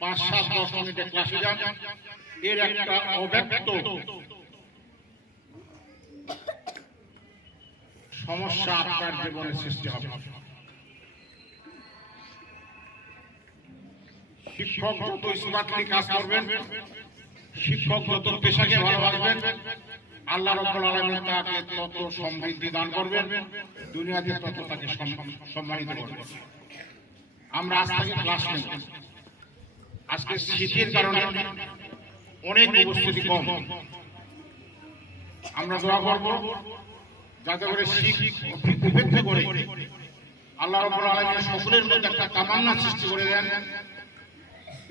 5-7-10 মিনিটে ক্লাসে যান, এর একটা অব্যক্ত সমস্যা আপনার জীবনে সৃষ্টি হবে। শিক্ষক যত স্মার্টলি কাজ করবেন, শিক্ষক যত পেশাকে ভালোবাসবেন, আল্লাহ রাব্বুল আলামিন তাকে তত সমৃদ্ধি দান করবেন, দুনিয়াতে তত তাকে সম্মানিত করবেন। আমরা আজ থেকে ক্লাস নেব। আজকে শীতের কারণে অনেক উপস্থিতি কম। আমরা দোয়া করব যাতে করে শীত উপেক্ষা করে আল্লাহ রাব্বুল আলামিন সকলের মধ্যে একটা তামান্না সৃষ্টি করে দেন।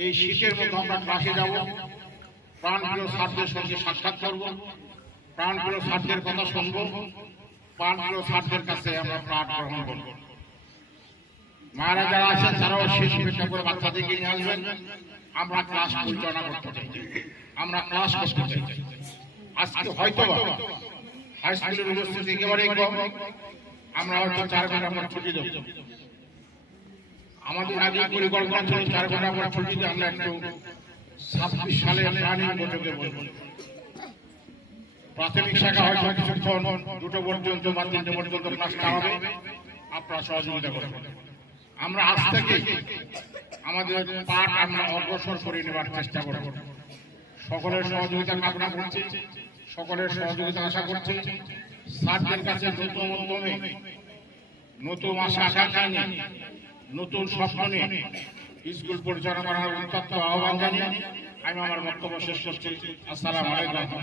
এই শীতের মধ্যে আমরা ক্লাসে যাব, প্রাণপ্রিয় ছাত্রদের সঙ্গে সাক্ষাৎ করব, প্রাণপ্রিয় ছাত্রদের কথা শুনব, প্রাণপ্রিয় ছাত্রদের কাছে আমরা পাঠ গ্রহণ করব। মারা যারা আছেন তারাও শেষ অপেক্ষা করে বাচ্চাদেরকে নিয়ে আসবেন। আমরা ক্লাস পরিচালনা করতে চাই, আমরা ক্লাস করতে চাই। আজকে হয়তো হাই স্কুলের উপস্থিতি একেবারেই কম, আমরা হয়তো 4 ঘন্টা আমরা ছুটি দেব। আমাদের আগে পরিকল্পনা ছিল 4 ঘন্টা আমরা ছুটি দিয়ে আমরা একটু 26 সালে প্ল্যানিং বৈঠকে বলব। প্রাথমিক শাখা হয়তো কিছুক্ষণ 2টো পর্যন্ত বা 3টে পর্যন্ত ক্লাসটা হবে, আপনারা সহযোগিতা করবেন। আমরা আজ থেকে আমাদের পাঠ আমরা অগ্রসর করে নেবার চেষ্টা করব। সকলের সহযোগিতা কামনা করছি, সকলের সহযোগিতা আশা করছি। ছাত্রদের কাছে নতুন উদ্যমে, নতুন আশা আকাঙ্ক্ষা নিয়ে, নতুন স্বপ্ন নিয়ে স্কুল পরিচালনা করার উত্তপ্ত আহ্বান জানিয়ে আমি আমার বক্তব্য শেষ করছি। আসসালামু আলাইকুম।